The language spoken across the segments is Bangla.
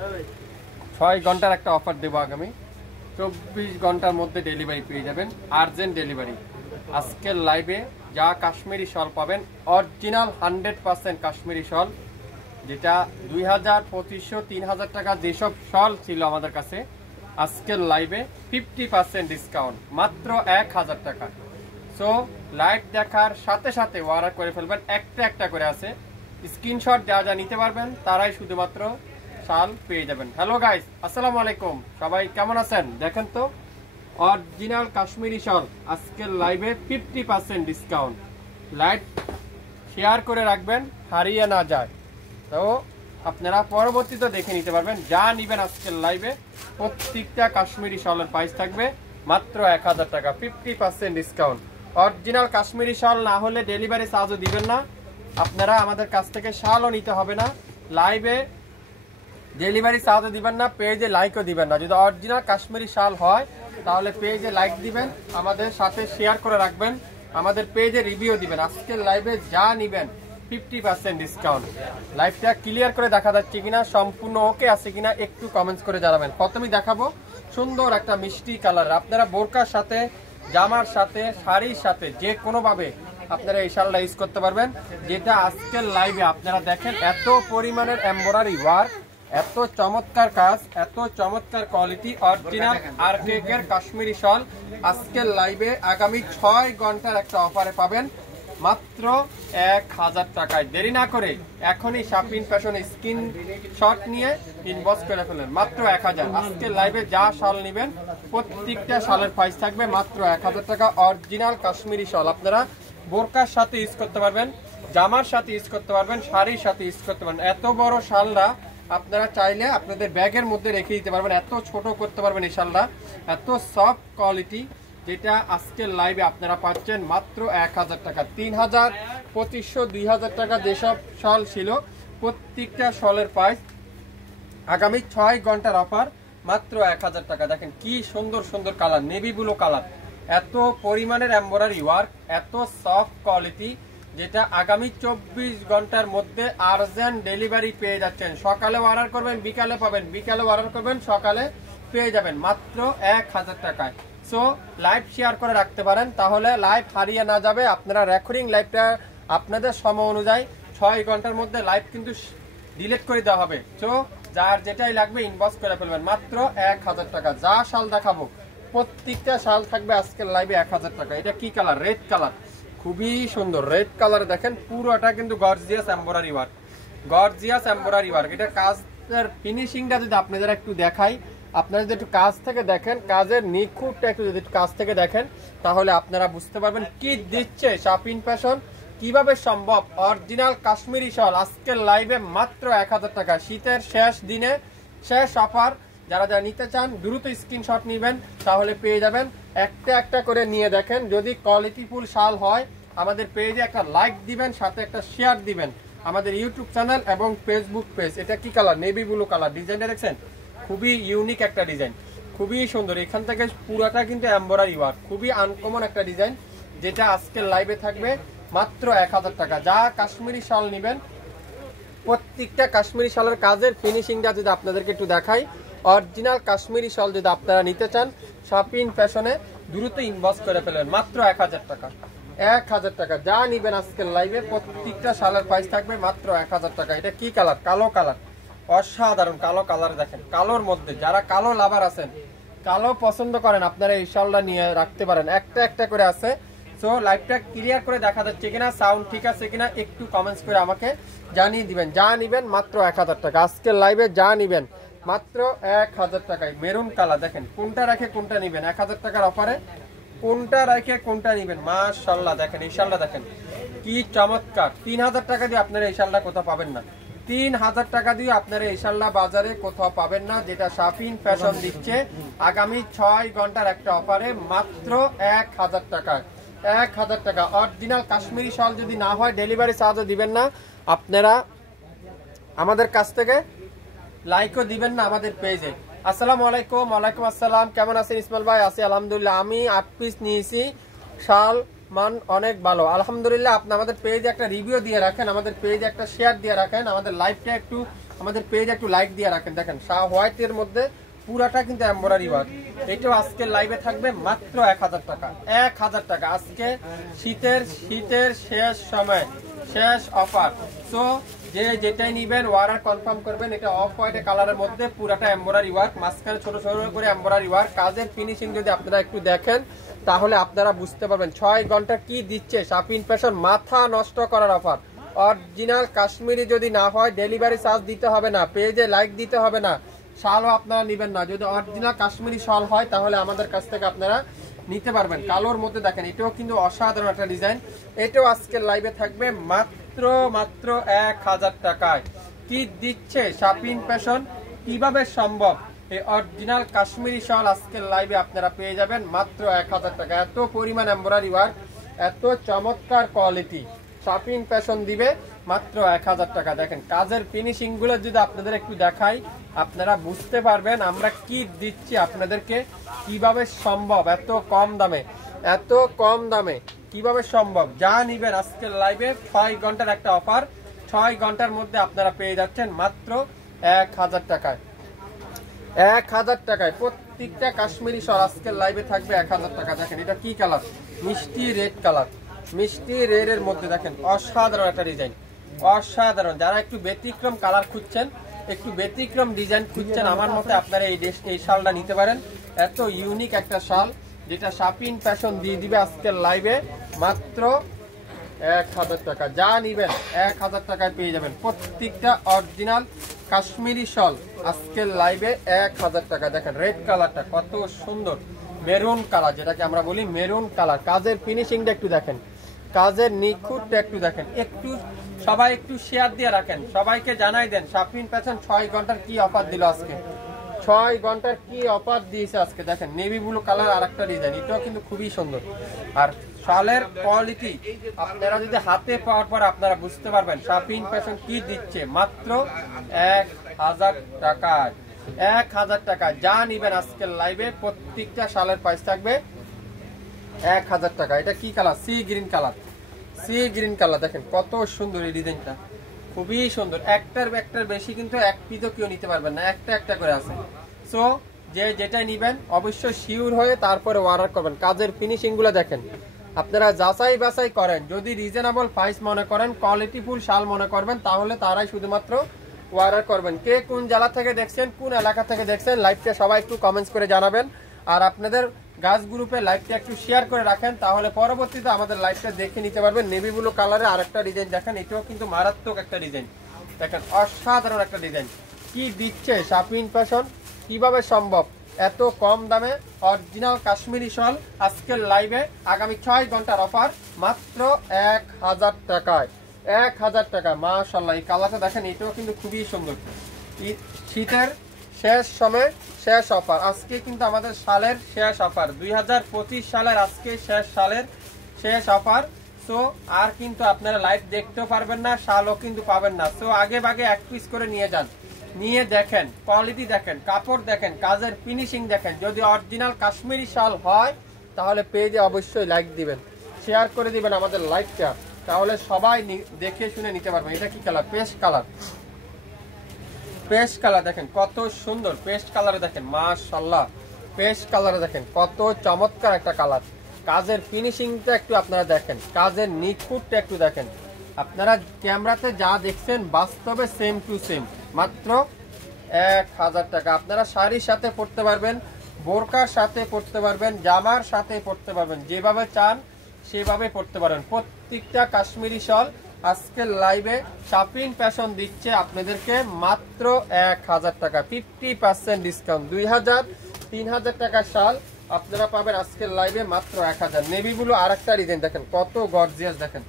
6 ঘন্টার একটা অফার দেবো আগামী 24 ঘন্টার মধ্যে ডেলিভারি পেয়ে যাবেন, আর্জেন্ট ডেলিভারি। আজকের লাইভে যা কাশ্মীরি শল পাবেন, অরিজিনাল 100% কাশ্মীরি শল, যেটা 2000, 2500, 3000 টাকা যেসব শল ছিল আমাদের কাছে, আজকের লাইভে 50% ডিসকাউন্ট, মাত্র 1000 টাকা। সো লাইভ দেখার সাথে সাথে অর্ডার করে ফেলবেন, একটা একটা করে আছে, স্ক্রিনশট যা যা নিতে পারবেন তারাই শুধুমাত্র শাল পেয়ে যাবেন। হ্যালো গাইস, আসসালামু আলাইকুম, সবাই কেমন আছেন? দেখেন তো অরিজিনাল কাশ্মীরি শাল আজকের লাইভে 50% ডিসকাউন্ট। লাইভ শেয়ার করে রাখবেন, হারিয়ে না যায়। তো আপনারা পরবর্তীতে দেখে নিতে পারবেন। যা নিবেন আজকের লাইভে প্রত্যেকটা কাশ্মীরি শালের প্রাইস থাকবে মাত্র 1000 টাকা, 50% ডিসকাউন্ট। অরিজিনাল কাশ্মীরি শাল না হলে ডেলিভারি চার্জও দিবেন না আপনারা, আমাদের কাছ থেকে শালও নিতে হবে না, লাইভে ডেলিভারি চার্জও দিবেন না, পেজে লাইকও দিবেন না। যদি অরিজিনাল কাশ্মীরি শাল হয় তাহলে পেজে লাইক দিবেন, আমাদের সাথে শেয়ার করে রাখবেন, আমাদের পেজে রিভিউ দিবেন। আজকের লাইভে যা নিবেন 50% ডিসকাউন্ট। লাইভটা ক্লিয়ার করে দেখা যাচ্ছে কিনা, সম্পূর্ণ ওকে আছে কিনা একটু কমেন্টস করে জানাবেন। প্রথমেই দেখাবো সুন্দর একটা মিষ্টি কালার, আপনারা বোরকার সাথে, জামার সাথে, শাড়ির সাথে যে কোনোভাবে আপনারা এই শালটা ইউজ করতে পারবেন। যেটা আজকের লাইভে আপনারা দেখেন এত পরিমাণের এমব্রয়ডারি ওয়ার্ক, এত চমৎকার কাজ, এত চমৎকার কোয়ালিটি, অরিজিনাল আরকেকের কাশ্মীরি শল আজকের লাইভে আগামী 6 ঘন্টার একটা অফারে পাবেন মাত্র 1000 টাকায়। দেরি না করে এখনই শাপিন ফ্যাশন স্ক্রিনশট নিয়ে ইনবক্স করে ফেলেন, মাত্র 1000। আজকের লাইভে যা শাল নেবেন প্রত্যেকটা শালের প্রাইস থাকবে মাত্র 1000 টাকা। অরিজিনাল কাশ্মীরি শল আপনারা বোরকার সাথে ইউজ করতে পারবেন, জামার সাথে ইউজ করতে পারবেন, শাড়ির সাথে ইউজ করতে পারবেন। এত বড় শালটা আপনারা চাইলে আপনাদের ব্যাগের মধ্যে রেখে দিতে পারবেন, এত ছোট করতে পারবেন এই শালটা, এত সফট কোয়ালিটি, যেটা আজকের লাইভে আপনারা পাচ্ছেন মাত্র 1000 টাকা। 3000, 2500, 2000 টাকা যেসব শল ছিল প্রত্যেকটা শলের প্রাইস আগামী 6 ঘন্টার অফার মাত্র 1000 টাকা। দেখেন কি সুন্দর সুন্দর কালার, নেভি ব্লু কালার, এত পরিমাণের এমব্রয়ডারি ওয়ার্ক, এত সফট কোয়ালিটি, যেটা আগামী 24 ঘন্টার মধ্যে আর্জেন্ট ডেলিভারি পেয়ে যাচ্ছেন। সকালে অর্ডার করবেন বিকালে পাবেন, বিকালে অর্ডার করবেন সকালে পেয়ে যাবেন মাত্র 1000 টাকায়। সো লাইভ শেয়ার করে রাখতে পারেন, তাহলে লাইভ হারিয়ে না যাবে। আপনারা রেকর্ডিং লাইভটা আপনাদের সময় অনুযায়ী 6 ঘন্টার মধ্যে লাইভ কিন্তু ডিলিট করে দেওয়া হবে। সো যার যেটাই লাগবে ইনবক্স করে ফেলবেন, মাত্র 1000 টাকা। যা শাল দেখাবো প্রত্যেকটা শাল থাকবে আজকের লাইভে 1000 টাকা। এটা কি কালার? রেড কালার, খুবই সুন্দর রেড কালার। দেখেন পুরোটা কিন্তু gorgeous embroidery work, gorgeous embroidery work. এটা কাজের ফিনিশিংটা যদি আপনাদের একটু দেখাই, আপনারা যদি একটু কাজ থেকে দেখেন, কাজের নিখুঁতটা একটু যদি কাজ থেকে দেখেন তাহলে আপনারা বুঝতে পারবেন কি দিচ্ছে শাপিন ফ্যাশন, কিভাবে সম্ভব। অরিজিনাল কাশ্মীরি শাল আজকের লাইভে মাত্র 1000 টাকা। শীতের শেষ দিনে শেষ অফার, যারা যারা নিতে চান দ্রুত স্ক্রিনশট নেবেন, তাহলে পেয়ে যাবেন। একটা একটা করে নিয়ে দেখেন, যদি কোয়ালিটিফুল শাল হয় আমাদের পেজে একটা লাইক দিবেন, সাথে একটা শেয়ার দিবেন আমাদের ইউটিউব চ্যানেল এবং ফেসবুক পেজ। এটা কি কালার? Navy blue colour. ডিজাইনটা দেখছেন, খুবই ইউনিক একটা ডিজাইন, খুবই সুন্দর। এখান থেকে পুরাটা কিন্তু এমব্রয়ডারি ওয়ার্ক, খুবই আনকমন একটা ডিজাইন, যেটা আজকের লাইভে থাকবে মাত্র 1000 টাকা। যা কাশ্মীরি শাল নেবেন প্রত্যেকটা কাশ্মীরি শালের কাজের ফিনিশিংটা যদি আপনাদেরকে একটু দেখাই, অরিজিনাল কাশ্মীরি শাল যদি আপনারা নিতে চান শাপিন ফ্যাশনে দ্রুত ইনবক্স করে ফেলেন, মাত্র 1000 টাকা। 1000 টাকা যা নিবেন আজকের লাইভে প্রত্যেকটা শালের প্রাইস থাকবে মাত্র 1000 টাকা। এটা কি কালার? কালো কালার, অসাধারণ কালো কালার। দেখেন কালোর মধ্যে যারা কালো লাভার আছেন, কালো পছন্দ করেন, আপনারা এই শালটা নিয়ে রাখতে পারেন। একটা একটা করে আছে। সো লাইভটা ক্লিয়ার করে দেখা যাচ্ছে কিনা, সাউন্ড ঠিক আছে কিনা একটু কমেন্টস করে আমাকে জানিয়ে দিবেন। যা নিবেন মাত্র 1000 টাকা। আজকের লাইভে যা নিবেন মাত্র 1000 টাকায়। মেরুন কালার, দেখেন কোনটা রেখে কোনটা নিবেন 1000 টাকার অফারে, কোনটা রেখে কোনটা নিবেন। মাশাআল্লাহ দেখেন এই শালটা, দেখেন কি চমৎকার। 3000 টাকা দিয়ে আপনারা এই শালটা কোথাও পাবেন না, 3000 টাকা দিয়ে আপনারা এই শালটা বাজারে কোথাও পাবেন না, যেটা শাপিন ফ্যাশন দিচ্ছে আগামী 6 ঘন্টার একটা অফারে মাত্র 1000 টাকায়। 1000 টাকা। অরিজিনাল কাশ্মীরি শাল যদি না হয় ডেলিভারি চার্জও দিবেন না আপনারা, আমাদের কাছ থেকে লাইকও দিবেন না আমাদের পেজে। আসসালামু আলাইকুম। ওয়ালাইকুম আসসালাম। কেমন আছেন ইসমাইল ভাই? আছি আলহামদুলিল্লাহ। আমি 8 পিস নিয়েছি, শাল মান অনেক ভালো আলহামদুলিল্লাহ। আপনি আমাদের পেজে একটা রিভিউ দিয়ে রাখেন, আমাদের পেজে একটা শেয়ার দিয়ে রাখেন, আমাদের লাইভটা একটু আমাদের পেজে একটু লাইক দিয়ে রাখেন। দেখেন হোয়াইটের মধ্যে পুরাটা কিন্তু এমব্রয়ডারি ওয়ার্ক। এটাও আজকে লাইভে থাকবে মাত্র 1000 টাকা। 1000 টাকা আজকে শীতের শেষ সময়, শেষ অফার। সো যে যেটাই নিবেন অর্ডার কনফার্ম করবেন। এটা অফ হোয়াইট কালারের মধ্যে পুরাটা এমব্রয়ডারি ওয়ার্ক, মাঝখানে ছোট ছোট করে এমব্রয়ডারি ওয়ার্ক। কাজের ফিনিশিং যদি আপনারা একটু দেখেন তাহলে আপনারা বুঝতে পারবেন 6 ঘন্টা কি দিচ্ছে শাপিন ফ্যাশন। মাথা নষ্ট করার অফার। অরিজিনাল কাশ্মীরি যদি না হয় ডেলিভারি চার্জ দিতে হবে না, পেজে লাইক দিতে হবে না, শালও আপনারা নেবেন না। যদি অরিজিনাল কাশ্মীরি শাল হয় তাহলে আমাদের কাছ থেকে আপনারা নিতে পারবেন। কালোর মধ্যে দেখেন এটাও কিন্তু অসাধারণ একটা ডিজাইন। এটাও আজকের লাইভে থাকবে মাত্র 1000 টাকায়। কি দিচ্ছে শাপিন ফ্যাশন, কিভাবে সম্ভব? এই অরিজিনাল কাশ্মীরি শাল আজকের লাইভে আপনারা পেয়ে যাবেন মাত্র 1000 টাকা। এত পরিমাণ এমব্রয়ডারি ওয়ার্ক, এত চমৎকার কোয়ালিটি শাপিন ফ্যাশন দিবে মাত্র 1000 টাকা। দেখেন কাজের ফিনিশিং গুলো যদি আপনাদের একটু দেখাই আপনারা বুঝতে পারবেন আমরা কি দিচ্ছি আপনাদেরকে, কিভাবে সম্ভব এত কম দামে। এত কম দামে কিভাবে সম্ভব? যা নিবেন আজকের লাইভে 6 ঘন্টার একটা অফার, 6 ঘন্টার মধ্যে আপনারা পেয়ে যাচ্ছেন মাত্র 1000 টাকায়। 1000 টাকায় প্রত্যেকটা কাশ্মীরি শাল আজকের লাইভে থাকবে 1000 টাকা। দেখেন এটা কি কালার, মিষ্টি রেড কালার, মিষ্টি রেডের মধ্যে দেখেন অসাধারণ একটা ডিজাইন, অসাধারণ। যারা একটু ব্যতিক্রম কালার খুঁজছেন, একটু ব্যতিক্রম ডিজাইন খুঁজছেন, আমার মতে আপনারা এই শালটা নিতে পারেন। এত ইউনিক একটা শাল যেটা শাপিন ফ্যাশন দিয়ে দিবে আজকের লাইভে মাত্র 1000 টাকা। যা নিবেন 1000 টাকায় পেয়ে যাবেন প্রত্যেকটা অরিজিনাল কাশ্মীরি শাল আজকের লাইভে 1000 টাকা। দেখেন রেড কালারটা কত সুন্দর, মেরুন কালার যেটাকে আমরা বলি মেরুন কালার। কাজের ফিনিশিংটা একটু দেখেন, কাজের নিখুঁতটা একটু দেখেন। একটু সবাই একটু শেয়ার দিয়ে রাখেন, সবাইকে জানাই দেন শাপিন ফ্যাশন 6 ঘন্টার কি অফার দিল আজকে, 6 ঘন্টার কি অফার দিয়েছে আজকে। দেখেন নেভি ব্লু কালার আর একটা ডিজাইন, এটাও কিন্তু খুবই সুন্দর। আর শালের কোয়ালিটি আপনারা যদি হাতে পাওয়ার পর আপনারা বুঝতে পারবেন শাপিন ফ্যাশন কি দিচ্ছে মাত্র 1000 টাকায়। 1000 টাকা যা নিবেন আজকের লাইভে প্রত্যেকটা শালের প্রাইস থাকবে 1000 টাকা। এটা কি colour? Sea green colour, sea green colour. দেখেন কত সুন্দর এই ডিজাইনটা, খুবই সুন্দর। একটার বেশি কিন্তু এক পিসও কেউ নিতে পারবেন না, একটা একটা করে আছে। সো যে যেটা নিবেন অবশ্যই শিওর হয়ে তারপরে অর্ডার করবেন। কাজের ফিনিশিং গুলো দেখেন, আপনারা যাচাই বাছাই করেন। যদি রিজনেবল প্রাইস মনে করেন, কোয়ালিটিফুল শাল মনে করবেন, তাহলে তারাই শুধুমাত্র অর্ডার করবেন। কে কোন জেলা থেকে দেখছেন, কোন এলাকা থেকে দেখছেন, লাইভটা সবাই একটু কমেন্টস করে জানাবেন। আর আপনাদের গাছ গ্রুপে লাইভটা একটু শেয়ার করে রাখেন, তাহলে পরবর্তীতে আমাদের লাইভটা দেখে নিতে পারবেন। নেভি ব্লু কালারে আরেকটা ডিজাইন দেখেন, এটাও কিন্তু মারাত্মক একটা ডিজাইন। দেখেন অসাধারণ একটা ডিজাইন। কি দিচ্ছে শাপিন ফ্যাশন, কিভাবে সম্ভব এত কম দামে অরিজিনাল কাশ্মীরি শাল আজকের লাইভে আগামী 6 ঘন্টার অফার মাত্র 1000 টাকায়। 1000 টাকা মাশাআল্লাহ। এই কালারটা দেখেন, এটাও কিন্তু খুবই সুন্দর। শীতের শেষ সময় শেষ অফার, আজকে কিন্তু আমাদের সালের শেষ অফার 2025 সালের আজকে সালের শেষ অফার। সো আর কিন্তু আপনারা লাইভ দেখতেও পারবেন না, শালও কিন্তু পাবেন না। সো আগে ভাগে এক পিস করে নিয়ে যান, নিয়ে দেখেন, কোয়ালিটি দেখেন, কাপড় দেখেন, কাজের ফিনিশিং দেখেন। যদি অরিজিনাল কাশ্মীরি শাল হয় তাহলে পেজে অবশ্যই লাইক দিবেন, শেয়ার করে দিবেন আমাদের লাইভটা, তাহলে সবাই দেখে শুনে নিতে পারবেন। এটা কি colour? Paste colour, paste colour. দেখেন কত সুন্দর পেস্ট কালারে, দেখেন মাশাআল্লাহ। পেস্ট কালারে দেখেন কত চমৎকার একটা কালার। কাজের ফিনিশিংটা একটু আপনারা দেখেন, কাজের নিখুঁতটা একটু দেখেন। আপনারা ক্যামেরাতে যা দেখছেন বাস্তবে সেম টু সেম। মাত্র 1000 টাকা। আপনারা শাড়ির সাথে পরতে পারবেন, বোরকার সাথে পরতে পারবেন, জামার সাথে পরতে পারবেন, যেভাবে চান সেভাবে পরতে পারবেন। প্রত্যেকটা কাশ্মীরি শাল আজকের লাইভে শাপিন ফ্যাশন দিচ্ছে আপনাদেরকে মাত্র 1000 টাকা, 50% ডিসকাউন্ট। 2000-3000 টাকার শাল আপনারা পাবেন আজকের লাইভে মাত্র 1000। নেভি ব্লু আর একটা ডিজাইন দেখেন কত গর্জিয়াস, দেখেন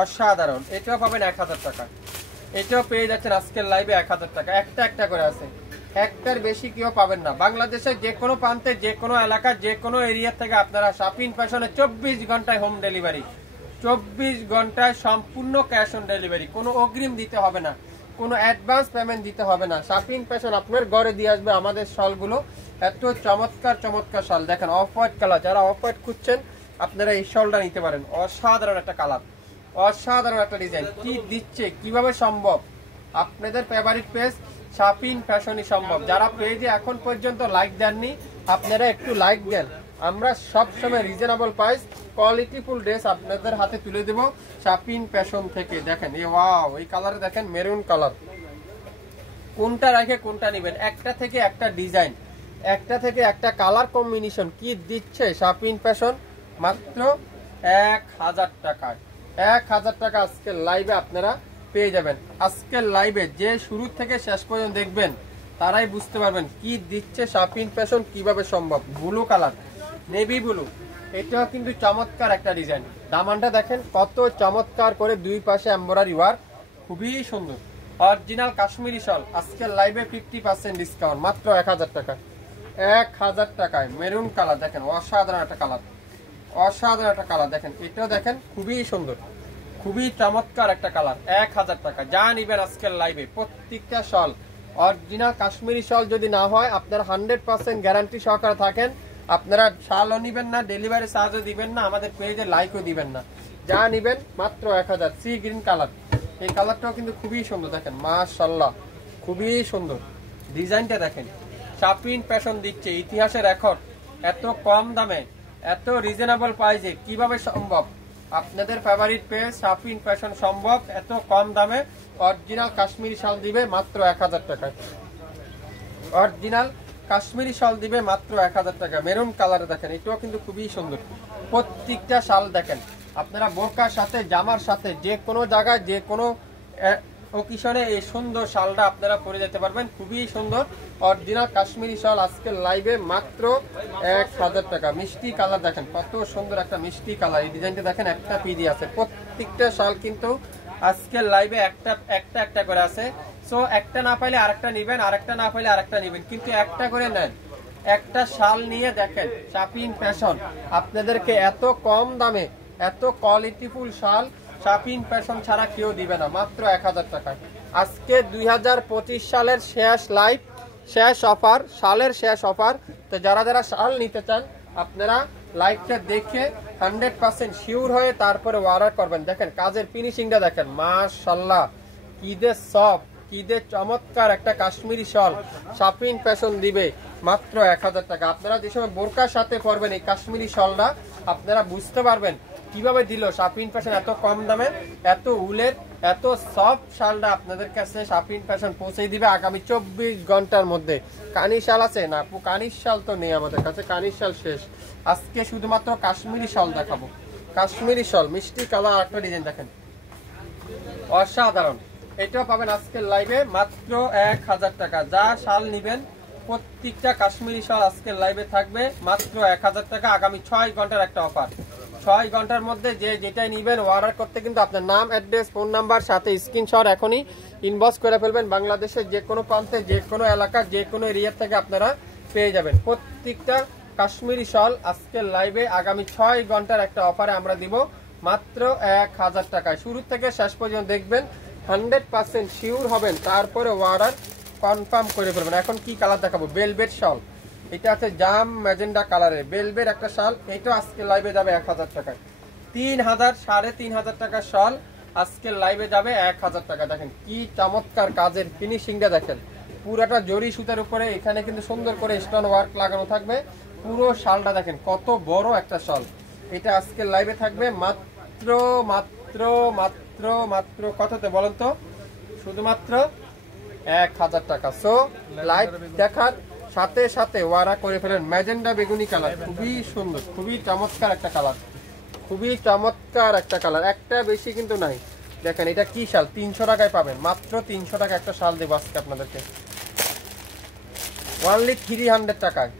অসাধারণ। এটাও পাবেন 1000 টাকা। এটাও পেয়ে যাচ্ছেন আজকের লাইভে 1000 টাকা। একটা একটা করে আছে, একটার বেশি কেউ পাবেন না। বাংলাদেশের যে কোনো প্রান্তে, যে কোনো এলাকা, যে কোনো এরিয়া থেকে আপনারা শাপিন ফ্যাশনে 24 ঘন্টায় হোম ডেলিভারি, 24 ঘন্টায় সম্পূর্ণ ক্যাশ অন ডেলিভারি। কোনো অগ্রিম দিতে হবে না, কোনো অ্যাডভান্স পেমেন্ট দিতে হবে না। শাপিন ফ্যাশন আপনার ঘরে দিয়ে আসবে আমাদের শালগুলো। এত চমৎকার চমৎকার শাল দেখেন, অফ হোয়াইট কালার। যারা অফ হোয়াইট খুঁজছেন আপনারা এই শালটা নিতে পারেন। অসাধারণ একটা কালার, অসাধারণ একটা ডিজাইন। কি দিচ্ছে, কিভাবে সম্ভব আপনাদের ফেভারিট পেজ শাপিন ফ্যাশনই সম্ভব। যারা পেজে এখন পর্যন্ত লাইক দেননি আপনারা একটু লাইক দেন। আমরা সবসময় রিজনেবল প্রাইস কোয়ালিটিফুল ড্রেস আপনাদের হাতে তুলে দেব শাপিন ফ্যাশন থেকে। দেখেন এই ওয়াও, এই কালারে দেখেন মেরুন কালার, কোনটা রেখে কোনটা নেবেন, একটা থেকে একটা ডিজাইন, একটা থেকে একটা কালার কম্বিনেশন কি দিচ্ছে শাপিন ফ্যাশন মাত্র 1000 টাকায়। 1000 টাকা আজকের লাইভে আপনারা পেয়ে যাবেন। আজকের লাইভে যে শুরু থেকে শেষ পর্যন্ত দেখবেন তারাই বুঝতে পারবেন কি দিচ্ছে শাপিন ফ্যাশন, কিভাবে সম্ভব। ব্লু কালার, নেভি ব্লু, এটাও কিন্তু চমৎকার একটা ডিজাইন। দামানটা দেখেন কত চমৎকার করে দুই পাশে এমব্রয়ডারি ওয়ার্ক, খুবই সুন্দর। অরিজিনাল কাশ্মীরি শল আজকের লাইভে 50% ডিসকাউন্ট মাত্র 1000 টাকা। 1000 টাকায় মেরুন কালার দেখেন, অসাধারণ একটা কালার, অসাধারণ একটা কালার দেখেন, এটাও দেখেন খুবই সুন্দর, খুবই চমৎকার একটা কালার। 1000 টাকা যা নিবেন আজকের লাইভে প্রত্যেকটা শল অরিজিনাল কাশ্মীরি শল যদি না হয় আপনারা 100% গ্যারান্টি সহকারে থাকেন। আপনারা শালও নিবেন না, ডেলিভারি চার্জও দিবেন না, আমাদের পেজে লাইকও দিবেন না, যা নিবেন মাত্র 1000। সি গ্রিন কালার, এই কালারটাও কিন্তু খুবই সুন্দর দেখেন, মাশাআল্লাহ খুবই সুন্দর। ডিজাইনটা দেখেন, শাপিন ফ্যাশন দিচ্ছে ইতিহাসের রেকর্ড, এত কম দামে এত রিজনেবল প্রাইসে কিভাবে সম্ভব। আপনাদের ফেভারিট পেজ শাপিন ফ্যাশন সম্ভব এত কম দামে অরিজিনাল কাশ্মীরি শাল দিবে মাত্র 1000 টাকায়। অরিজিনাল কাশ্মীরি শাল দিবে মাত্র 1000 টাকা। মেরুন কালারে দেখেন, এটাও কিন্তু খুবই সুন্দর। প্রত্যেকটা শাল দেখেন আপনারা বোরকার সাথে জামার সাথে যে কোনো জায়গায় যে কোনো ওকেশনে এই সুন্দর শালটা আপনারা পরে যেতে পারবেন, খুবই সুন্দর অরিজিনাল কাশ্মীরি শাল আজকের লাইভে মাত্র 1000 টাকা। মিষ্টি কালার দেখেন কত সুন্দর একটা মিষ্টি কালার, এই ডিজাইনটা দেখেন একটা পিডি আছে। প্রত্যেকটা শাল কিন্তু আজকের লাইভে একটা একটা করে আছে। সো একটা না পাইলে আরেকটা নেবেন, আরেকটা না পাইলে আরেকটা নেবেন, কিন্তু একটা করে নেন। একটা শাল নিয়ে দেখেন শাপিন ফ্যাশন আপনাদেরকে এত কম দামে এত কোয়ালিটিফুল শাল শাপিন ফ্যাশন ছাড়া কেউ দিবে না মাত্র 1000 টাকায়। আজকে 2025 সালের শেষ লাইভ, শেষ অফার, শালের শেষ অফার। তো যারা যারা শাল নিতে চান আপনারা লাইভটা দেখে 100% শিওর হয়ে তারপরে অর্ডার করবেন। দেখেন কাজের ফিনিশিংটা দেখেন, মাশাআল্লাহ কি দে সফট, কি দে চমৎকার একটা কাশ্মীরি শাল শাপিন ফ্যাশন দিবে মাত্র 1000 টাকা। আপনারা যে সময় বোরকার সাথে পরবেন এই কাশ্মীরি শালটা আপনারা বুঝতে পারবেন কিভাবে দিল শাপিন ফ্যাশন এত কম দামে, এত উলের এত সফট শালটা আপনাদের কাছে শাপিন ফ্যাশন পৌঁছে দিবে আগামী 24 ঘন্টার মধ্যে। কানির শাল আছে না আপু? কানির শাল তো নেই আমাদের কাছে, কানির শাল শেষ। আজকে শুধুমাত্র কাশ্মীরি শাল দেখাবো। কাশ্মীরি শাল মিষ্টি কালার একটা ডিজাইন দেখেন, অসাধারণ। এটাও পাবেন আজকের লাইভে মাত্র 1000 টাকা। যা শাল নিবেন প্রত্যেকটা কাশ্মীরি শাল আজকের লাইভে থাকবে মাত্র 1000 টাকা। আগামী 6 ঘন্টার একটা অফার। 6 ঘন্টার মধ্যে যে যেটাই নিবেন অর্ডার করতে কিন্তু আপনার নাম, অ্যাড্রেস, ফোন নাম্বার সাথে স্ক্রিনশট এখনই ইনবক্স করে ফেলবেন। বাংলাদেশের যে কোনো প্রান্তে যে কোনো এলাকা যে কোনো এরিয়া থেকে আপনারা পেয়ে যাবেন প্রত্যেকটা কাশ্মীরি শাল আজকের লাইভে। আগামী 6 ঘন্টার একটা অফারে আমরা দিব মাত্র 1000 টাকায়। শুরু থেকে শেষ পর্যন্ত দেখবেন, 100% শিওর হবেন, তারপরে অর্ডার কনফার্ম করে ফেলবেন। এখন কি কালার দেখাবো? বেলভেট শাল, এটা আছে জাম ম্যাজেন্ডা কালারের বেলভেট একটা শাল, এটা আজকে লাইভে যাবে 1000 টাকায়। 3000 3500 টাকার শাল আজকের লাইভে যাবে 1000 টাকা। দেখেন কি চমৎকার কাজের ফিনিশিংটা দেখেন, পুরাটা জরি সুতার উপরে এখানে কিন্তু সুন্দর করে স্টোন ওয়ার্ক লাগানো থাকবে। পুরো শালটা দেখেন কত বড় একটা শাল, এটা আজকের লাইভে থাকবে মাত্র মাত্র মাত্র মাত্র কততে বলেন তো? শুধুমাত্র 1000 টাকা। সো লাইভ দেখার সাথে সাথে ওয়ারা করে ফেলেন। ম্যাজেন্ডা বেগুনি কালার, খুবই সুন্দর, খুবই চমৎকার একটা কালার, খুবই চমৎকার একটা কালার, একটা বেশি কিন্তু নাই। দেখেন এটা কি শাল, 300 টাকায় পাবেন, মাত্র 300 টাকা একটা শাল দেবো আজকে আপনাদেরকে অনলি 300 টাকায়।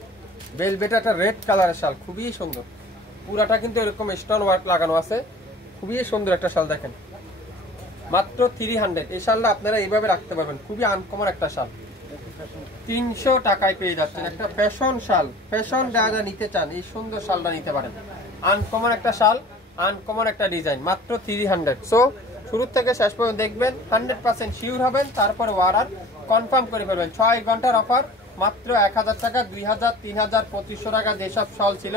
বেলভেট একটা রেড কালারের শাল, খুবই সুন্দর, পুরাটা কিন্তু এরকম স্টোন ওয়ার্ক লাগানো আছে, খুবই সুন্দর একটা শাল। দেখেন মাত্র 300। এই শালটা আপনারা এইভাবে রাখতে পারবেন, খুবই আনকমন একটা শাল। 300 টাকায় পেয়ে যাচ্ছেন একটা ফ্যাশন শাল। ফ্যাশন যারা নিতে চান এই সুন্দর শালটা নিতে পারেন। আনকমন একটা শাল, আনকমন একটা ডিজাইন, মাত্র 300। সো শুরু থেকে শেষ পর্যন্ত দেখবেন, 100% শিওর হবেন, তারপর অর্ডার কনফার্ম করে ফেলবেন। 6 ঘন্টার অফার মাত্র 1000 টাকা। 2000 3000 2500 টাকা যেসব শাল ছিল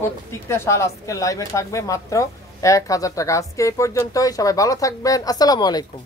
প্রত্যেকটা শাল আজকে লাইভে থাকবে মাত্র 1000 টাকা। আজকে এই পর্যন্তই, সবাই ভালো থাকবেন, আসসালামু আলাইকুম।